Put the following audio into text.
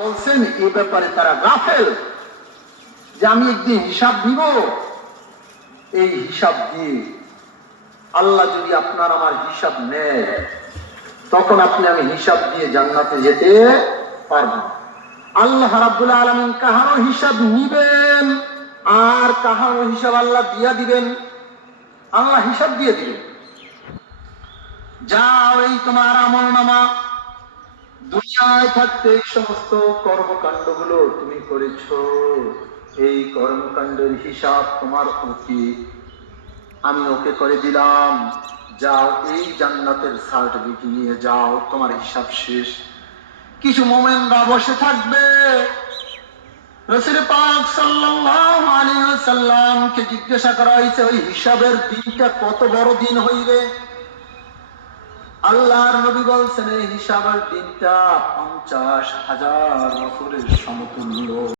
বলছেন এ ব্যাপারে তারা গাফেল, যে আমি একদিন হিসাব দিব, এই হিসাব দিয়ে আল্লাহ যদি আপনার আমার হিসাব নেয়, তখন আপনি আমি হিসাব দিয়ে জান্নাতে যেতে পারব। আল্লাহ রাব্বুল আলামিন কাহারও হিসাব নিবেন আর কাহারও হিসাব আল্লাহ দিয়া দিবেন। আল্লাহ হিসাব দিয়ে দিবেন, যাও এই তোমার আমলনামা, দুনিয়ায় থাকতে এই সমস্ত কর্মকাণ্ডগুলো তুমি করেছো, এই কর্মকাণ্ডের হিসাব তোমার উচিত, আমি ওকে করে দিলাম, যাও এই জান্নাতের সার্টিফিকেট নিয়ে যাও, তোমার হিসাব শেষ। কিছু মোমেনরা বসে থাকবে, রাসূল পাক সাল্লাল্লাহু আলাইহি ওয়াসাল্লামকে জিজ্ঞাসা করা হয়েছে ওই হিসাবের দিনটা কত বড় দিন হইবে। আল্লাহর নবী বলছেন এই হিসাবের দিনটা 50,000 বছরের সমতুল্য।